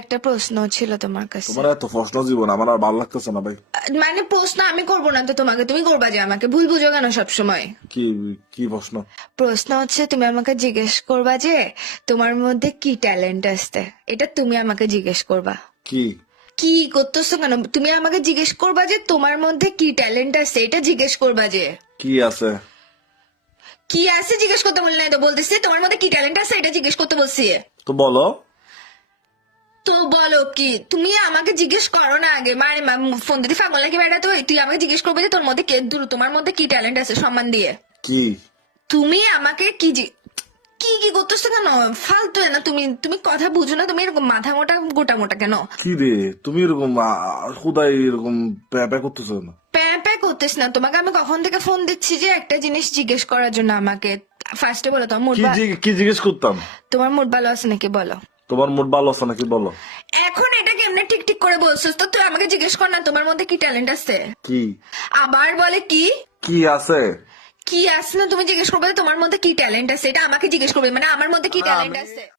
একটা প্রশ্ন ছিল তোমার কাছে। তোমার এত প্রশ্ন জীবন আমার আর ভালো লাগতেছে না ভাই। মানে প্রশ্ন আমি করবো না তো তোমাকে, তুমি করবা যে আমাকে ভুল বুঝো কেন সবসময়? কি কি প্রশ্ন? প্রশ্ন হচ্ছে তুমি আমাকে জিজ্ঞেস করবা যে তোমার মধ্যে কি ট্যালেন্ট আছে, এটা তুমি আমাকে জিজ্ঞেস করবা। কি কি করতেছো কেন? তুমি আমাকে জিজ্ঞেস করবা যে তোমার মধ্যে কি ট্যালেন্ট আছে, এটা জিজ্ঞেস করবা যে কি আছে? কি আছে জিজ্ঞেস করতে বললে না তো, বলতেছি তোমার মধ্যে কি ট্যালেন্ট আছে এটা জিজ্ঞেস করতে বলছি। তো বলো। তো বলো কি, তুমি আমাকে জিজ্ঞেস করো না আগে, মানে ফোন দিতে পাগল নাকি বেটা? তুই আমাকে জিজ্ঞেস করবে যে তোর মধ্যে তোমার মধ্যে কি ট্যালেন্ট আছে সম্মান দিয়ে। কি তুমি আমাকে কি কি করতেছো কেন? ফালতু না, তুমি তুমি কথা বুঝো না, তুমি এরকম মাথা মোটা গোটা মোটা কেন? কি রে তুমি এরকম খুদাই এরকম প্যা করতেছো না? প্যাঁ প্যাঁ করতেছ না, তোমাকে আমি কখন থেকে ফোন দিচ্ছি যে একটা জিনিস জিজ্ঞেস করার জন্য আমাকে। ফার্স্টে বলো তোমার মুড কি জিজ্ঞেস করতাম? তোমার মুড ভালো আছে নাকি বলো। তোমার মুড ভালো আছে নাকি বলো। এখন এটা কেমনে ঠিক ঠিক করে বলছিস? তো তুই আমাকে জিজ্ঞেস কর না তোমার মধ্যে কি ট্যালেন্ট আছে। কি আবার বলে কি কি আছে? কি আছে না, তুমি জিজ্ঞেস করবে যে তোমার মধ্যে কি ট্যালেন্ট আছে, এটা আমাকে জিজ্ঞেস করবে, মানে আমার মধ্যে কি না, ট্যালেন্ট আমি- আছে।